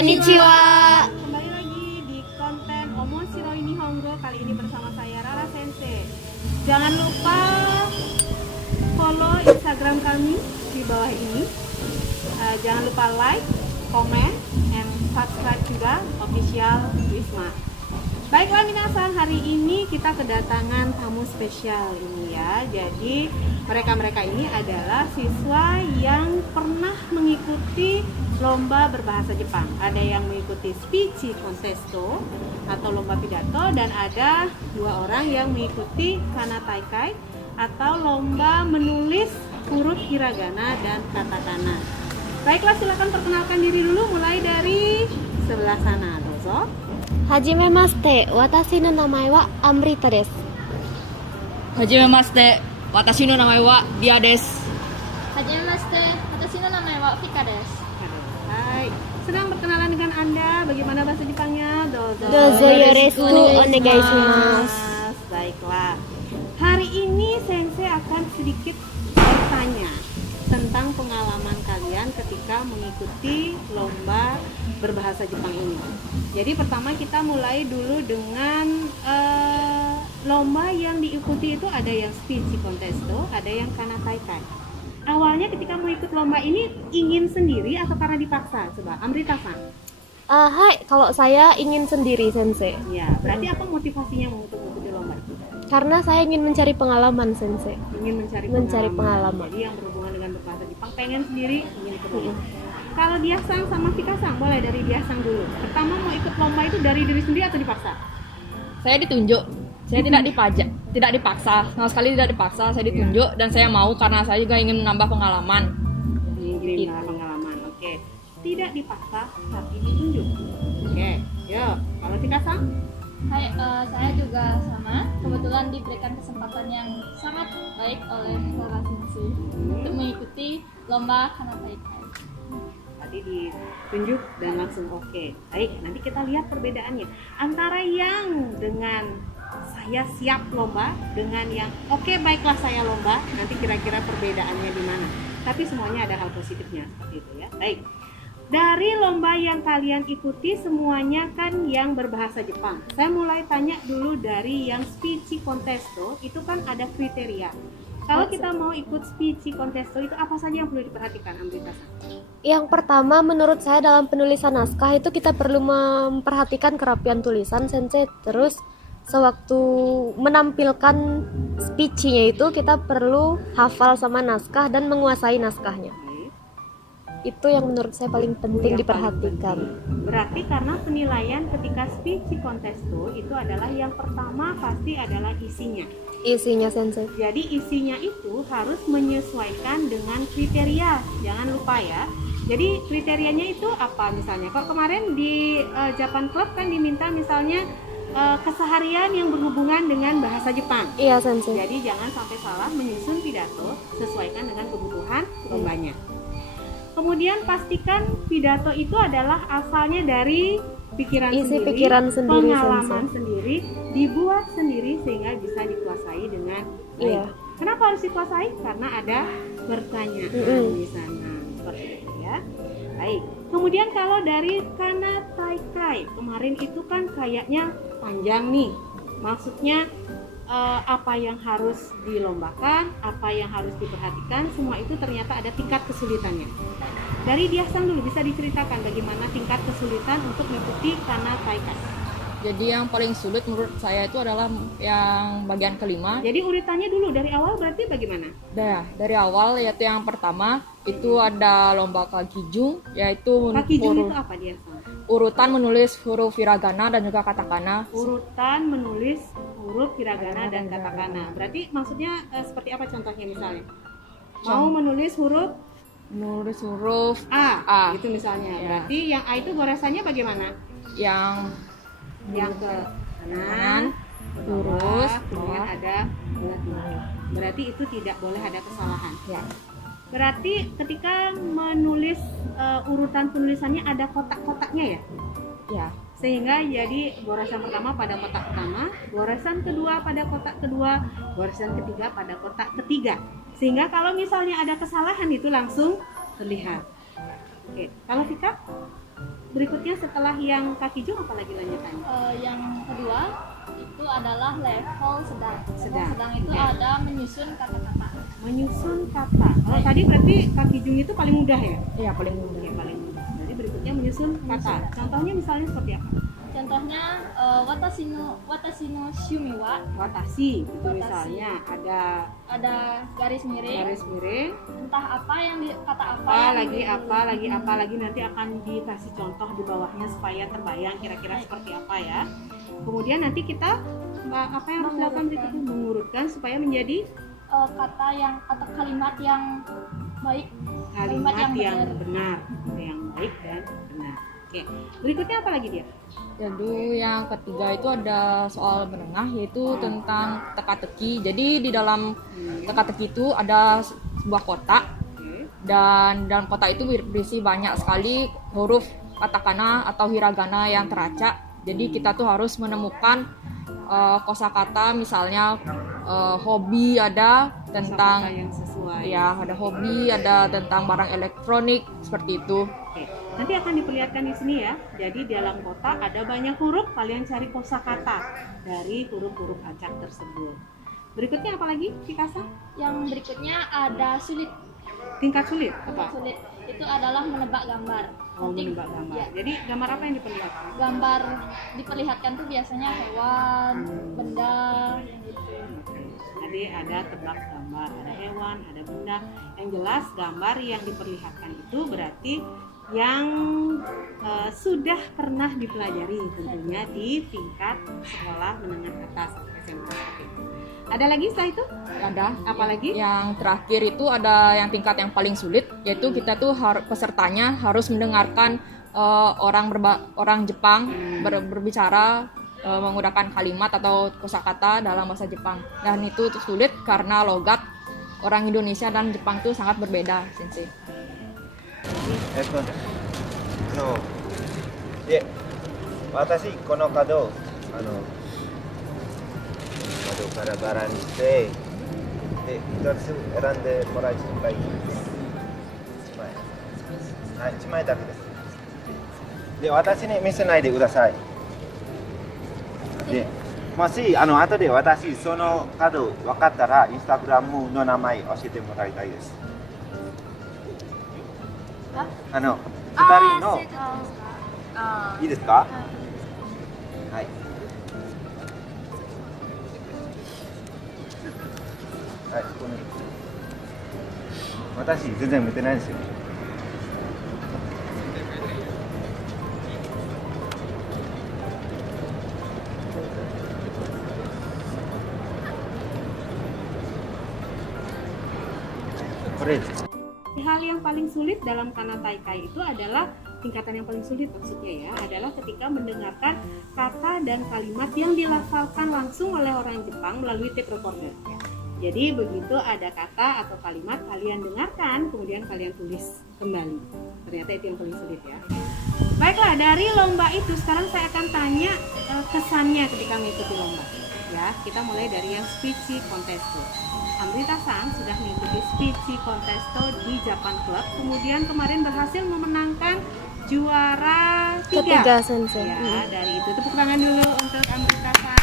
Konnichiwa. Kembali lagi di konten Omoshiroi Nihongo. Kali ini bersama saya Rara Sensei. Jangan lupa follow Instagram kami di bawah ini. Jangan lupa like, comment, and subscribe juga official Wisma. Baiklah minasan, hari ini kita kedatangan tamu spesial ini ya. Jadi mereka ini adalah siswa yang pernah mengikuti lomba berbahasa Jepang. Ada yang mengikuti speech contesto atau lomba pidato, dan ada 2 orang yang mengikuti kana taikai atau lomba menulis huruf hiragana dan katakana. Baiklah, silakan perkenalkan diri dulu, mulai dari sebelah sana, dozo. Hajimemashite, watashi no namae wa Amrita desu. Hajimemashite, watashi no namae wa Dia desu. Hajimemashite, watashi no namae wa Fika desu. Hai, sedang berkenalan dengan Anda. Bagaimana bahasa Jepangnya? Dozo. Dozo yoreshiku onegai shimasu. Baiklah. Hari ini Sensei akan sedikit bertanya tentang pengalaman kalian ketika mengikuti lomba berbahasa Jepang ini. Jadi pertama kita mulai dulu dengan lomba yang diikuti itu ada yang speech contesto, ada yang kana taikai. Awalnya ketika mau ikut lomba ini ingin sendiri atau karena dipaksa? Coba Amrita-san. Hai, kalau saya ingin sendiri, Sensei. Ya, berarti apa motivasinya untuk mengikuti lomba itu? Karena saya ingin mencari pengalaman, Sensei. Ingin mencari pengalaman. Jadi yang berhubungan dengan berbahasa Jepang, pengen sendiri, ingin ikut lomba. Kalau Dia-san sama Fika-san, boleh dari Dia-san dulu. Pertama mau ikut lomba itu dari diri sendiri atau dipaksa? Saya ditunjuk. Saya tidak dipaksa, sama sekali tidak dipaksa. Saya ditunjuk dan saya mau karena saya juga ingin menambah pengalaman. Ingin menambah pengalaman, oke. Tidak dipaksa, tapi ditunjuk. Oke, yuk. Kalau Fika-san? Hai, saya juga sama. Kebetulan diberikan kesempatan yang sangat baik oleh Rara Sensei untuk mengikuti lomba kana taikai. Tadi ditunjuk dan langsung oke. Baik, nanti kita lihat perbedaannya antara yang dengan saya siap lomba dengan yang oke, baiklah saya lomba. Nanti kira-kira perbedaannya di mana. Tapi semuanya ada hal positifnya seperti itu ya. Baik. Dari lomba yang kalian ikuti semuanya kan yang berbahasa Jepang. Saya mulai tanya dulu dari yang speech contesto, itu kan ada kriteria. Kalau kita mau ikut speech contesto itu apa saja yang perlu diperhatikan, Amrita? Yang pertama, menurut saya dalam penulisan naskah itu kita perlu memperhatikan kerapian tulisan, Sensei. Terus sewaktu menampilkan speech-nya itu kita perlu hafal sama naskah dan menguasai naskahnya. Itu yang menurut saya paling penting diperhatikan. Berarti karena penilaian ketika speech contesto itu adalah yang pertama pasti adalah isinya. Isinya, Sensei. Jadi isinya itu harus menyesuaikan dengan kriteria. Jangan lupa ya. Jadi kriterianya itu apa misalnya? Kalau kemarin di Japan Club kan diminta misalnya keseharian yang berhubungan dengan bahasa Jepang. Iya, Sensei. Jadi jangan sampai salah menyusun pidato, sesuaikan dengan kebutuhan lombanya. Kemudian pastikan pidato itu adalah asalnya dari pikiran sendiri, pengalaman sendiri, dibuat sendiri sehingga bisa dikuasai dengan baik. Iya. Kenapa harus dikuasai? Karena ada pertanyaan di sana, seperti itu ya. Baik. Kemudian kalau dari kana taikai kemarin itu kan kayaknya panjang nih. Maksudnya apa yang harus dilombakan, apa yang harus diperhatikan, semua itu ternyata ada tingkat kesulitannya. Dari Dia-san dulu bisa diceritakan bagaimana tingkat kesulitan untuk mengikuti kana taikai. Jadi yang paling sulit menurut saya itu adalah yang bagian kelima. Jadi urutannya dulu dari awal berarti bagaimana? Dari awal yaitu yang pertama itu ada lomba kakijung, yaitu Kakijung itu apa, Dia-san? urutan menulis huruf hiragana dan juga katakana. Urutan menulis huruf hiragana dan katakana. Berarti maksudnya seperti apa contohnya misalnya? Mau menulis huruf A. Itu misalnya. Ya. Berarti yang A itu goresannya bagaimana? Yang Ke kanan, lurus, kemudian ada bulat bawah. Berarti itu tidak boleh ada kesalahan. ya. Berarti ketika menulis urutan penulisannya ada kotak-kotaknya ya? Ya. Sehingga jadi goresan pertama pada kotak pertama, goresan kedua pada kotak kedua, goresan ketiga pada kotak ketiga. Sehingga kalau misalnya ada kesalahan itu langsung terlihat. Oke, kalau Vika? berikutnya setelah yang kakijung apa lagi lanjutannya? Yang kedua itu adalah level sedang. Sedang. Level sedang itu Oke. ada menyusun kata-kata. Menyusun kata. Kalau tadi berarti kakijung itu paling mudah ya? Iya, paling mudah. Oke, paling mudah. Jadi berikutnya menyusun kata. Contohnya misalnya seperti apa? Contohnya watashi no shumi wa Watashi, itu Watashi. misalnya ada garis miring, garis miring, entah apa yang kata apa apa yang lagi di- apa lagi apa lagi, nanti akan dikasih contoh di bawahnya supaya terbayang kira-kira seperti apa ya. Kemudian nanti kita apa yang harus dilakukan berikutnya? Mengurutkan supaya menjadi kata yang atau kalimat yang baik. kalimat Kalimat yang yang benar, yang baik dan benar. Oke, berikutnya apa lagi dia? Jadi yang ketiga itu ada soal menengah, yaitu tentang teka-teki. Jadi di dalam teka-teki itu ada sebuah kotak, Oke. dan dalam kotak itu berisi banyak sekali huruf katakana atau hiragana yang teracak. Jadi kita tuh harus menemukan kosakata, misalnya hobi ada Kata tentang yang sesuai. ya, ada hobi, ada tentang barang elektronik seperti itu. Oke, nanti akan diperlihatkan di sini ya. Jadi di dalam kotak ada banyak huruf, kalian cari kosakata dari huruf-huruf acak tersebut. Berikutnya apa lagi, Cikasa? Yang berikutnya ada sulit. Tingkat sulit apa? Sulit itu adalah menebak gambar. Oh, Nanti menebak gambar. ya, Jadi gambar apa yang diperlihatkan? gambar diperlihatkan tuh biasanya hewan, benda, yang gitu. Jadi ada tebak gambar, ada hewan, ada benda. Yang jelas gambar yang diperlihatkan itu berarti yang sudah pernah dipelajari tentunya di tingkat sekolah menengah atas SMA. Oke. Ada lagi setelah itu? Ada. Apalagi? Yang terakhir itu ada yang tingkat yang paling sulit, yaitu kita tuh pesertanya harus mendengarkan orang Jepang berbicara menggunakan kalimat atau kosakata dalam bahasa Jepang. Dan itu tuh sulit karena logat orang Indonesia dan Jepang itu sangat berbeda, Sensei. 私この角を窓からバラにしてで一つ選んでもらいたいです1枚はい1枚だけですで私に見せないでくださいでもし後で私その角分かったらインスタグラムの名前教えてもらいたいです2人のいいですかはいはい、ここに私全然見てないんですよこれです Hal yang paling sulit dalam kana taikai itu adalah tingkatan yang paling sulit maksudnya ya adalah ketika mendengarkan kata dan kalimat yang dilafalkan langsung oleh orang Jepang melalui tape recorder. Jadi begitu ada kata atau kalimat kalian dengarkan kemudian kalian tulis kembali. Ternyata itu yang paling sulit ya. Baiklah, dari lomba itu sekarang saya akan tanya kesannya ketika mengikuti lomba. Ya, kita mulai dari yang speech contesto. Amrita-san sudah mengikuti speech contesto di Japan Club, kemudian kemarin berhasil memenangkan juara 3. Ketiga, Sensei. Ya, dari itu tepuk tangan dulu untuk Amrita-san.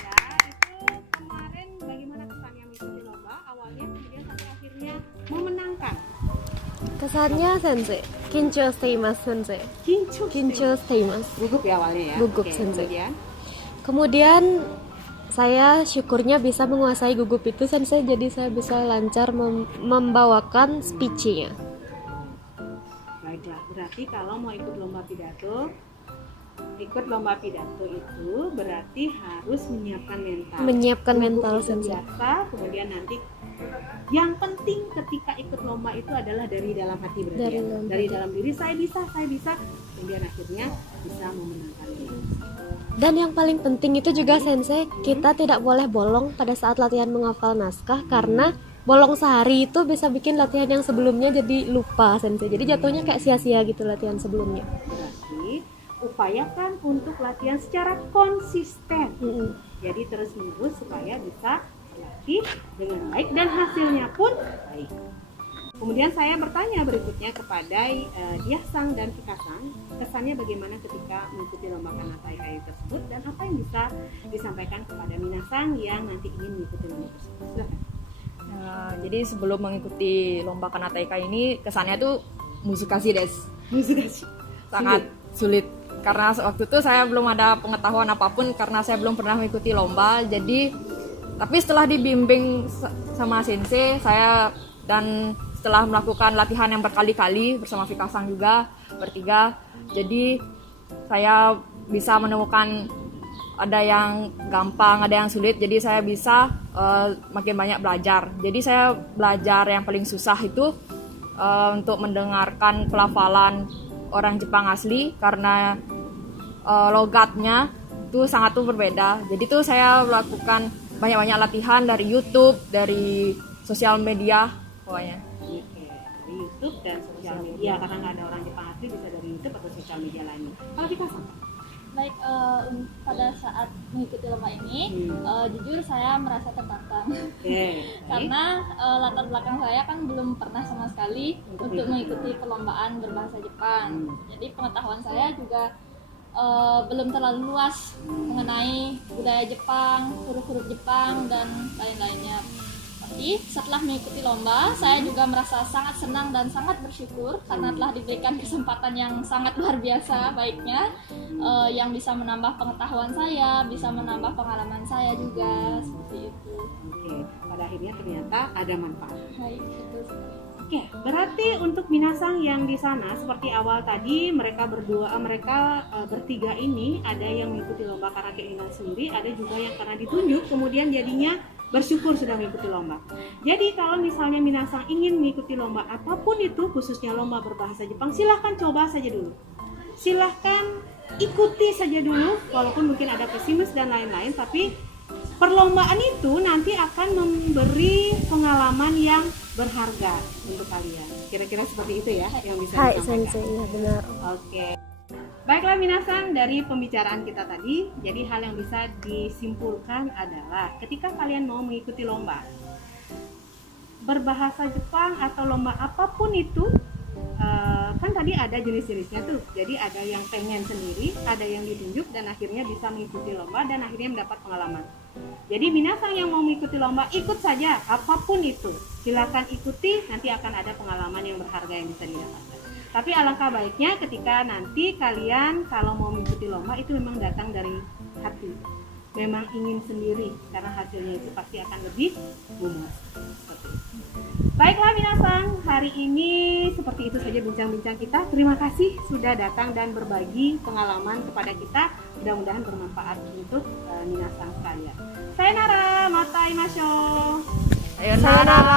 Ya, itu kemarin bagaimana kesannya mengikuti lomba awalnya, kemudian sampai akhirnya memenangkan. Kesannya Sensei, kincho steimasu Sensei. Kincho steimasu. Gugup ya awalnya ya. Gugup, Oke, Sensei. kemudian Saya syukurnya bisa menguasai gugup itu Sensei, jadi saya bisa lancar membawakan speech-nya. baiklah, berarti kalau mau ikut lomba pidato itu berarti harus menyiapkan mental. Menyiapkan Gugup mental, itu Sensei. biasa, kemudian nanti yang penting ketika ikut lomba itu adalah dari dalam hati berarti Dari ya. dalam Dari hati. dalam diri saya bisa, kemudian akhirnya bisa memenangkannya. Dan yang paling penting itu juga Sensei, kita tidak boleh bolong pada saat latihan menghafal naskah karena bolong sehari itu bisa bikin latihan yang sebelumnya jadi lupa Sensei. Jadi jatuhnya kayak sia-sia gitu latihan sebelumnya. Berarti upayakan untuk latihan secara konsisten. Jadi terus menerus supaya bisa dilatih dengan baik dan hasilnya pun baik. Kemudian saya bertanya berikutnya kepada Diah-sang dan Vika-sang, kesannya bagaimana ketika mengikuti lomba Kanataikai tersebut dan apa yang bisa disampaikan kepada Minasang yang nanti ingin mengikuti lomba tersebut. Silakan. Jadi sebelum mengikuti lomba Kanataikai ini kesannya tuh musukasi desu. Musukasi. Sangat sulit. Karena waktu itu saya belum ada pengetahuan apapun karena saya belum pernah mengikuti lomba. Jadi tapi setelah dibimbing sama sensei saya dan setelah melakukan latihan yang berkali-kali bersama Vika-sang juga bertiga, jadi saya bisa menemukan ada yang gampang, ada yang sulit, jadi saya bisa makin banyak belajar. Jadi saya belajar yang paling susah itu untuk mendengarkan pelafalan orang Jepang asli karena logatnya itu sangat tuh berbeda. Jadi tuh saya melakukan banyak-banyak latihan dari YouTube, dari sosial media pokoknya. Dari YouTube dan sosial media, karena nggak ada orang Jepang asli bisa dari YouTube atau sosial media lainnya. Kalau Vika-sang? Baik, pada saat mengikuti lomba ini, jujur saya merasa tertantang. Karena latar belakang saya kan belum pernah sama sekali untuk mengikuti perlombaan berbahasa Jepang. Jadi pengetahuan saya juga belum terlalu luas mengenai budaya Jepang, huruf-huruf Jepang, dan lain-lainnya. Tapi setelah mengikuti lomba, saya juga merasa sangat senang dan sangat bersyukur karena telah diberikan kesempatan yang sangat luar biasa baiknya, yang bisa menambah pengetahuan saya, bisa menambah pengalaman saya juga, seperti itu. Oke, pada akhirnya ternyata ada manfaat. Baik, betul sekali. Oke, berarti untuk Minasang yang di sana seperti awal tadi mereka bertiga ini ada yang mengikuti lomba karena keinginan sendiri, ada juga yang karena ditunjuk kemudian jadinya bersyukur sudah mengikuti lomba. Jadi kalau misalnya Minasang ingin mengikuti lomba apapun itu, khususnya lomba berbahasa Jepang, silahkan coba saja dulu. Silahkan ikuti saja dulu, walaupun mungkin ada pesimis dan lain-lain, tapi perlombaan itu nanti akan memberi pengalaman yang berharga untuk kalian. Kira-kira seperti itu ya yang bisa Hai disampaikan. sensei, ya benar. Oke. Baiklah Minasang, dari pembicaraan kita tadi, jadi hal yang bisa disimpulkan adalah ketika kalian mau mengikuti lomba berbahasa Jepang atau lomba apapun itu, kan tadi ada jenis-jenisnya tuh. Jadi ada yang pengen sendiri, ada yang ditunjuk dan akhirnya bisa mengikuti lomba dan akhirnya mendapat pengalaman. Jadi Minasang yang mau mengikuti lomba, ikut saja apapun itu. Silakan ikuti, nanti akan ada pengalaman yang berharga yang bisa didapatkan. Tapi alangkah baiknya ketika nanti kalian kalau mau mengikuti lomba itu memang datang dari hati. Memang ingin sendiri karena hasilnya itu pasti akan lebih memuaskan. Seperti itu. Baiklah Minasang, hari ini seperti itu saja bincang-bincang kita. Terima kasih sudah datang dan berbagi pengalaman kepada kita. Mudah-mudahan bermanfaat untuk Minasang sekalian. Sayonara, mata imashou. Sayonara.